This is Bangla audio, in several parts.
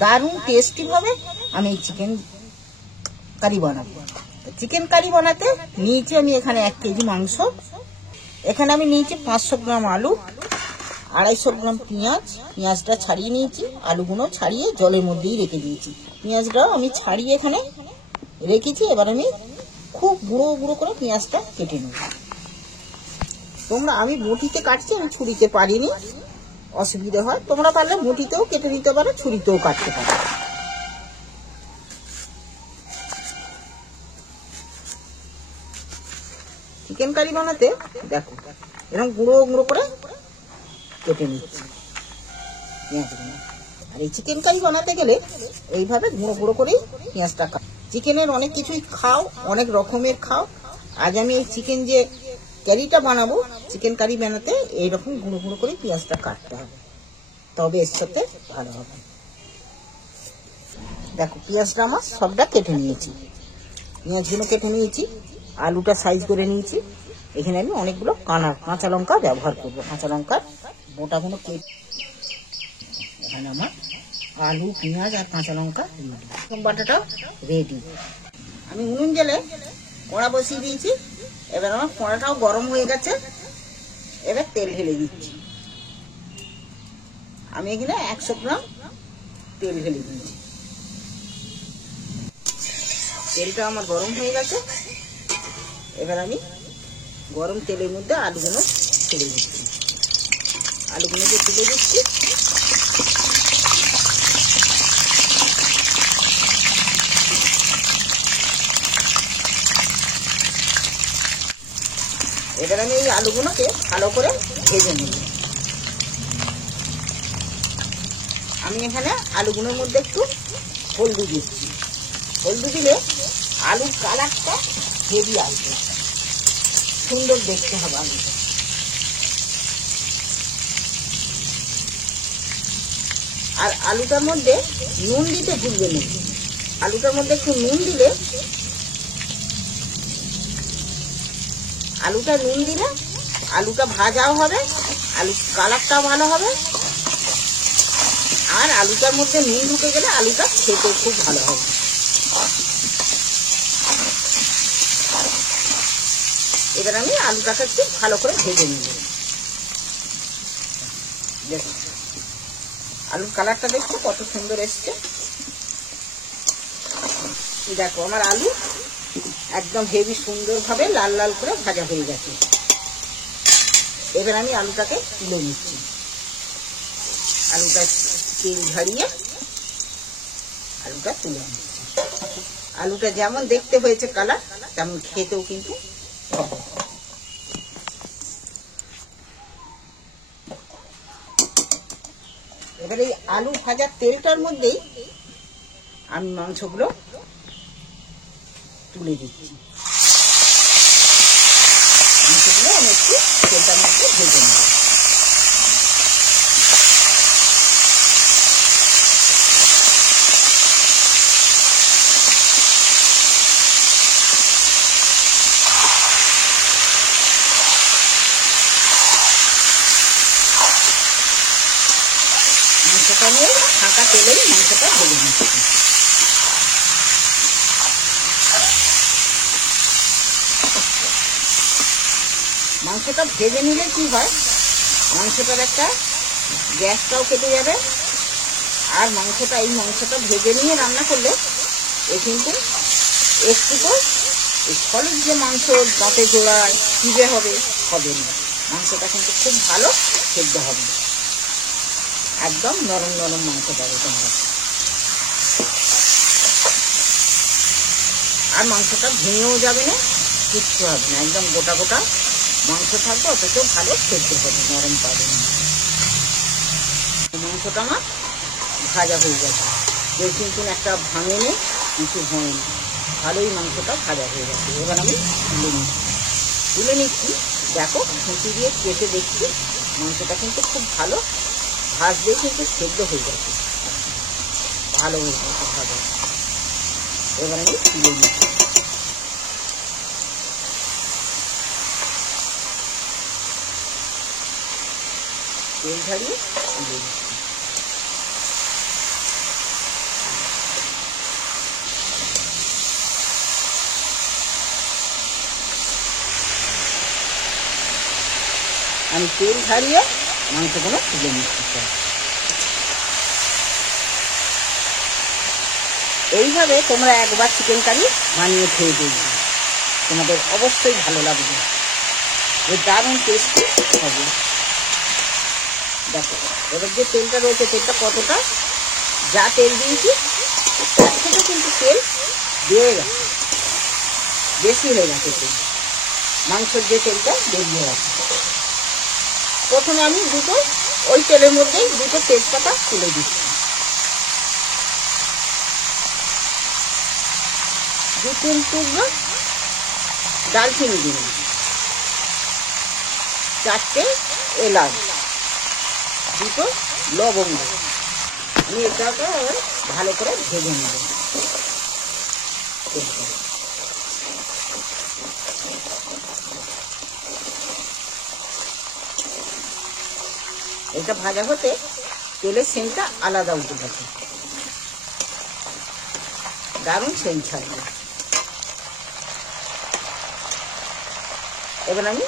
দারুণ টেস্টি ভাবে আমি এই চিকেন কারি বানাবো। চিকেন কারি বানাতে নিয়েছি আমি এখানে 1 কেজি মাংস, এখানে আমি নিয়েছি 500 গ্রাম আলু, 250 গ্রাম পেঁয়াজ, পেঁয়াজটা ছাড়িয়ে নিয়েছি, আলুগুলো ছাড়িয়ে জলের মধ্যেই রেখে দিয়েছি, পেঁয়াজটাও আমি ছাড়িয়ে এখানে রেখেছি। এবার আমি খুব গুঁড়ো গুঁড়ো করে পেঁয়াজটা কেটে নেব। আমি বটিতে কাটছি, আমি ছুরিতে পারিনি, অসুবিধা হয়, তোমরা পারলে বটিতেও কেটে নিতে পারো, ছুরিতেও কাটতে পারো। চিকেন কারি বানাতে দেখো এরকম গুঁড়ো গুঁড়ো করে কেটে নিচ্ছি পেঁয়াজগুলো। আর এই চিকেন কারি বানাতে গেলে এইভাবে গুঁড়ো গুঁড়ো করেই পেঁয়াজটা খাও। চিকেনের অনেক কিছুই খাও, অনেক রকমের খাও, আজ আমি এই চিকেন যে কারিটা বানাবো, চিকেন কারি বানাতে এইরকম গুঁড়ো গুঁড়ো করে পেঁয়াজটা কাটতে হবে, তবে এর সাথে ভালো হবে। দেখো পেঁয়াজটা আমার সবটা কেটে নিয়েছি, পেঁয়াজগুলো কেটে নিয়েছি, আলুটা সাইজ করে নিয়েছি। এখানে আমি অনেকগুলো কাঁচা লঙ্কা ব্যবহার করবো, কাঁচা লঙ্কার মোটাগুলো কেটে এখানে আমার আলু, পেঁয়াজ আর কাঁচা লঙ্কা বাটাটা রেডি। আমি উনুন জেলে কড়া বসিয়ে দিয়েছি, এবার আমার কড়াটাও গরম হয়ে গেছে, এবার তেল ঢেলে দিচ্ছি। আমি এখানে 100 গ্রাম তেল ঢেলে দিয়েছি, তেলটা আমার গরম হয়ে গেছে। এবার আমি গরম তেলের মধ্যে আলুগুলো ছেড়ে দিচ্ছি, আলুগুলোকে তুলে দিচ্ছি। এবার আমি এই আলুগুলোকে ভালো করে ভেজে নেব। আমি এখানে আলুগুলোর মধ্যে একটু হলদি দিচ্ছি, হলদি দিলে আলুর কালারটা হেভি আসবে, সুন্দর দেখতে হবে আলুটা। আর আলুটার মধ্যে নুন দিতে ভুলবেন না, আলুটার মধ্যে একটু নুন দিলে, আলুটা নুন দিলে আলুটা ভাজাও হবে, আলুর কালারটাও ভালো হবে, আর আলুটার মধ্যে নুন ঢুকে গেলে আলুটা খেতে খুব ভালো হবে। এবার আমি আলুটাকে একটু ভালো করে ভেজে নেব। দেখুন আলুর কালারটা দেখছো কত সুন্দর এসছে। দেখো আমার আলু একদম হেভি সুন্দরভাবে লাল লাল করে ভাজা হয়ে গেছে। এবার আমি আলুটাকে তুলে নিচ্ছি, আলুটা তেল ঝরিয়ে আলুটা তুলে নিচ্ছি। আলুটা যেমন দেখতে হয়েছে কালার, তেমন খেতেও কিন্তু হবে। এবার এই আলু ভাজার তেলটার মধ্যেই আমি মাংসগুলো তুলে দিচ্ছি, মাংসগুলো আমি একটু তেলটার মধ্যে ভেজে নেব। মাংসটা নিয়ে ফাঁকা তেলেই মাংসটা ভেজে নিচ্ছি। মাংসটা ভেজে নিলে কি হয়, মাংসটার একটা গ্যাসটাও কেটে যাবে, আর এই মাংসটা ভেজে নিয়ে রান্না করলে এ কিন্তু একটু তো সলিড যে মাংস দাঁতে জোড়ায় চিবে হবে না, মাংসটা কিন্তু খুব ভালো সেদ্ধ হবে, একদম নরম নরম মাংস পাবে তোমরা। আর মাংসটা ভেঙেও যাবে না, কিচ্ছু হবে না, একদম গোটা গোটা মাংস থাকবে, অথচ ভালো সেদ্ধ হবে, নরম পাবে না। মাংসটা আমার ভাজা হয়ে গেছে, কেউ কিন্তু একটা ভাঙেনি, কিছু হয়নি, ভালোই মাংসটা ভাজা হয়ে গেছে। এবার আমি তুলে নিচ্ছি। দেখো খুঁটি দিয়ে কেটে দেখছি মাংসটা কিন্তু খুব ভালো ভাজলে কিন্তু সেদ্ধ হয়ে গেছে, ভালো হয়ে গেছে ভাজা। এবার আমি তুলে নিচ্ছি। তেল ঝাড়িয়ে তুলে নিচ্ছি। আমি তেল ছাড়িয়ে মাংসগুলো তুলে নিচ্ছি। এইভাবে তোমরা একবার চিকেন কারি বানিয়ে খেয়ে দেখবে, তোমাদের অবশ্যই ভালো লাগবে, এর দারুণ টেস্টি হবে। দেখো এবার যে তেলটা রয়েছে, তেলটা কতটা, যা তেল দিয়েছি তার থেকে কিন্তু তেল বেড়ে গেছে, বেশি হয়ে গেছে তেল, মাংসের যে তেলটা বেরিয়ে গেছে। প্রথমে আমি দুটো ওই তেলের মধ্যেই দুটো তেজপাতা তুলে দিচ্ছি, 2-3 টুকরো দারচিনি দিন, 4টে এলাচ, 2টো লবঙ্গ। আমি এটাকে ভালো করে ভেজে নেব। এটা ভাজা হতে তেলের সেন্টটা আলাদা উঠে গেছে, দারুণ সেন্ট ছাড়বে। এবার আমি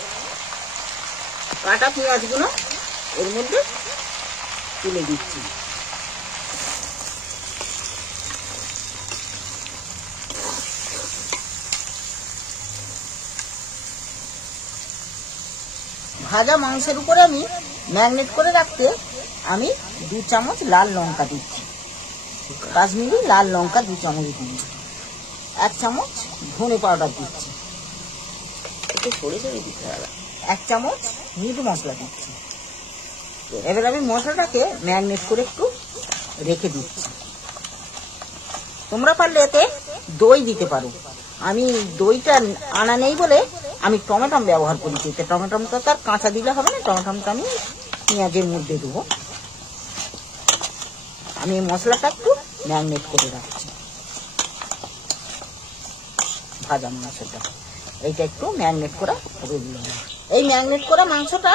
কাটা পেঁয়াজগুলো এর মধ্যে তুলে দিচ্ছি। ভাজা মাংসের উপরে আমি ম্যারিনেট করে রাখতে আমি 2 চামচ লাল লঙ্কা দিচ্ছি, কাশ্মীরি লাল লঙ্কা 2 চামচ দিচ্ছি, 1 চামচ ধনে পাউডার দিচ্ছি, 1 চামচ মিট মশলা দিচ্ছি। এবার আমি মশলাটাকে ম্যারিনেট করে একটু রেখে দিচ্ছি। তোমরা পারলে এতে দই দিতে পারো, আমি দইটা আনা নেই বলে আমি টমেটম ব্যবহার করেছি। এতে টমেটমটা তার কাঁচা দিলে হবে না, টমেটমটা আমি পেঁয়াজের মধ্যে দেবো। আমি এই মশলাটা একটু ম্যারিনেট করে রাখছি, ভাজা মাংসটা এইটা একটু ম্যারিনেট করা রইল। এই ম্যারিনেট করা মাংসটা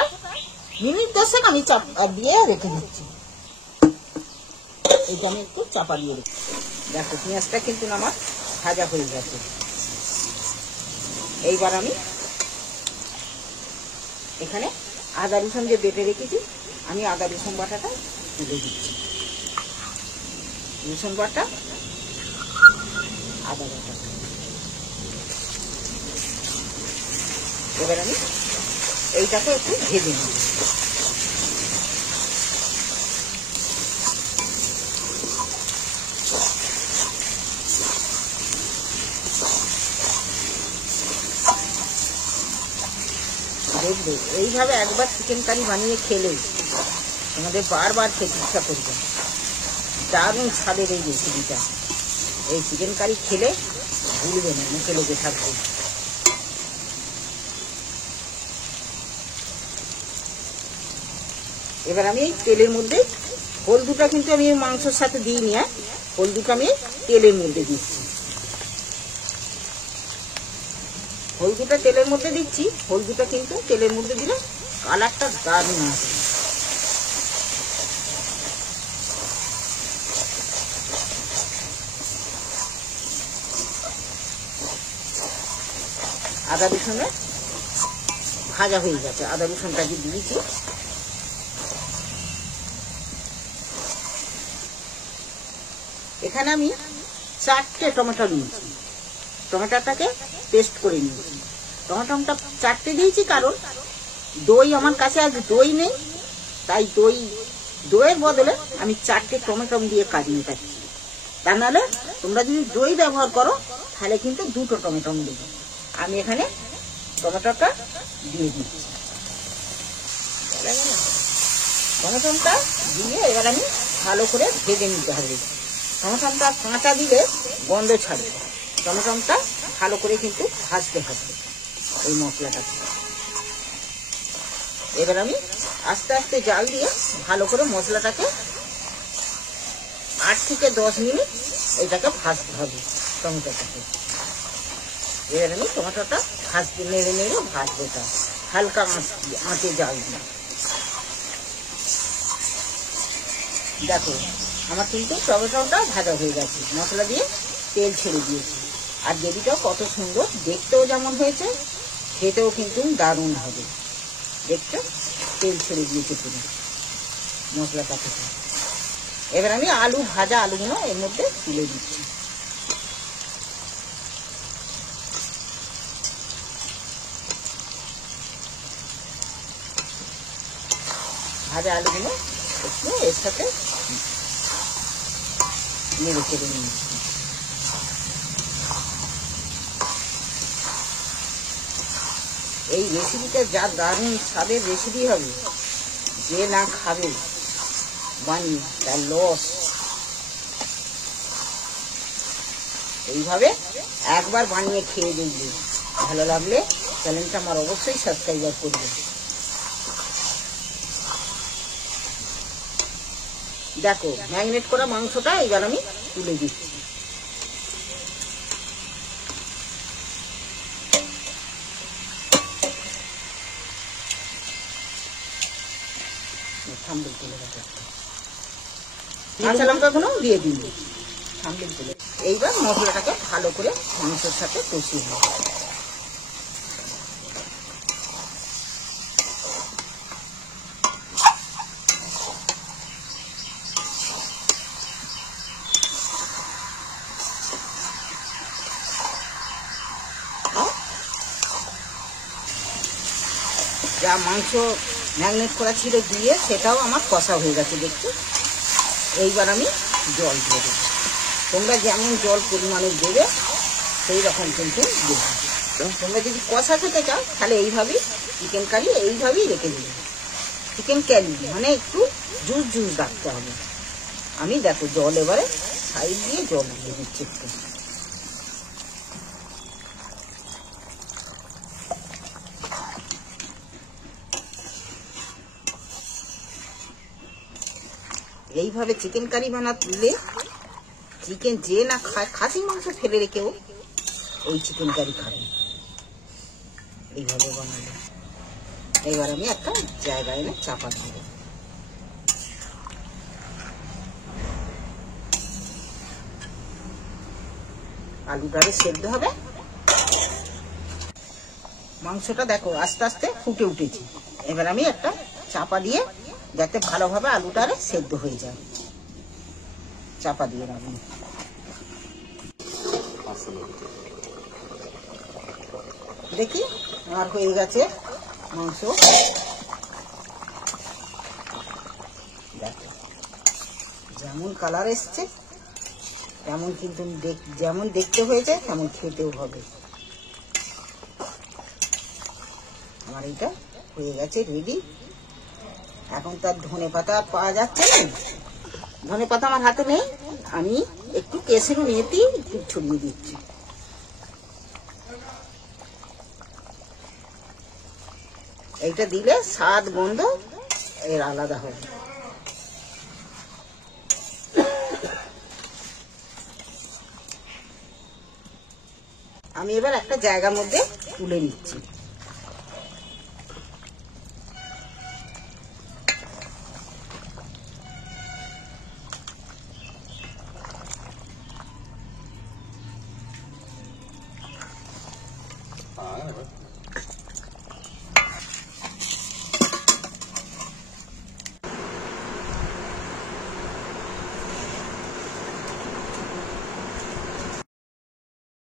মিনিট 10 আমি চাপা দিয়ে রেখে দিচ্ছি। এইটা আমি একটু চাপা দিয়ে রেখে, দেখো পেঁয়াজটা কিন্তু আমার ভাজা হয়ে গেছে। এইবার আমি এখানে আদা রসুন যে বেটে রেখেছি, আমি আদা রসুন বাটাটা তুলে দিচ্ছি। রসুন বাটা, আদা বাটা, এবার আমি এইটাকে একটু ভেজে নিই। দেখবে এইভাবে একবার চিকেন কারি বানিয়ে খেলে তোমাদের বারবার খেতে ইচ্ছা করবে। দারুণ স্বাদের এই রেসিপিটা, এই চিকেন কারি খেলে ভুলবে না, মুখে লেগে থাকবে। এবার আমি এই তেলের মধ্যে হলদুটা কিন্তু আমি মাংসের সাথে দিইনি, হলদুটা আমি তেলের মধ্যে দিচ্ছি। হলদুটা তেলের মধ্যে দিচ্ছি, হলদুটা কিন্তু তেলের মধ্যে দিলে কালারটা দারুণ আসে। আদা রসুনে ভাজা হয়ে গেছে, আদা রসুনটা যে দিয়েছি। এখানে আমি 4টে টমেটো নিয়েছি, টমেটোটাকে পেস্ট করে নিয়েছি। টমেটোটা 4টে দিয়েছি কারণ দই আমার কাছে আজ দই নেই, তাই দইয়ের বদলে আমি 4টে টমেটো দিয়ে কাজ মেটাচ্ছি। তা নাহলে তোমরা যদি দই ব্যবহার করো তাহলে কিন্তু 2টো টমেটো দেবে। আমি এখানে টমেটোটা দিয়ে দিচ্ছি। টমেটোটা দিয়ে এবার আমি ভালো করে ভেজে নিতে হবে। টমেটোটা কাঁচা দিলে গন্ধ ছাড়বে, টমেটোটা ভালো করে কিন্তু ভাজতে হবে এই মশলাটাকে। এবার আমি আস্তে আস্তে জাল দিয়ে ভালো করে মশলাটাকে 8 থেকে 10 মিনিট এটাকে ভাজতে হবে টমেটোটাকে। এবার আমি টমেটোটা ভাজতে নেড়ে নেড়ে ভাজবো, তা হালকা আঁচে জাল দিয়ে। দেখো আমার কিন্তু টমেটোটা ভাজা হয়ে গেছে, মশলা দিয়ে তেল ছেড়ে দিয়েছি। আর গ্রেভিটাও কত সুন্দর, দেখতেও যেমন হয়েছে খেতেও কিন্তু দারুণ হবে। দেখছো তেল ছেড়ে দিয়েছে পুরো মশলাটা থেকে। এবার আমি আলু ভাজা আলুগুলো এর মধ্যে তুলে দিচ্ছি। ভাজা আলুগুলো একটু এর সাথে নেড়ে চেড়ে নিচ্ছি। এই রেসিপিটা যা দারুণ স্বাদের রেসিপি হবে, যে না খাবে বানিয়ে তার লস। এইভাবে একবার বানিয়ে খেয়ে দেখবে, ভালো লাগলে চ্যানেলটা আমার অবশ্যই সাবস্ক্রাইব করবে। দেখো ম্যারিনেট করা মাংসটা এবার আমি তুলে দিচ্ছি। কাঁচা লঙ্কাগুলো দিয়ে দিন, থামলেন তুলে। এইবার মশলাটাকে ভালো করে মাংসের সাথে কষিয়ে নেব। যা মাংস ম্যারিনেট করা ছিল দিয়ে সেটাও আমার কষা হয়ে গেছে দেখছি। এইবার আমি জল দিয়ে দেবো। তোমরা যেমন জল পরিমাণে দেবে সেই রকম কিন্তু দেবে। তোমরা যদি কষা খেতে চাও তাহলে এইভাবেই চিকেন কারি এইভাবেই রেখে দেবে। চিকেন কারি মানে একটু জুস জুস রাখতে হবে। আমি দেখো জল এবারে সাইড দিয়ে জল দিয়ে দিচ্ছি একটু। এইভাবে চিকেন কারি বানালে চিকেন যে না খায়, খাসি মাংস ফেলে রেখেও ওই চিকেন কারি খাবে এইভাবে বানালে। এবার আমি একটা জায়গায় এনে চাপা দেব। আলুটারে সেদ্ধ হবে। মাংসটা দেখো আস্তে আস্তে ফুটে উঠেছে। এবার আমি একটা চাপা দিয়ে যাতে ভালোভাবে আলুটারে সেদ্ধ হয়ে যায় চাপা দিয়ে রাখবো। দেখি আমার হয়ে গেছে মাংস। দেখো যেমন কালার এসছে তেমন কিন্তু যেমন দেখতে হয়েছে তেমন খেতেও হবে। আমার এটা হয়ে গেছে রেডি। এখন তার ধনে পাতা পাওয়া যাচ্ছে না, ধনে পাতা আমার হাতে নেই, আমি একটু কেসরি মেথি একটু ছড়িয়ে দিচ্ছি। এইটা দিলে স্বাদ গন্ধ এর আলাদা হবে। আমি এবার একটা জায়গার মধ্যে তুলে নিচ্ছি।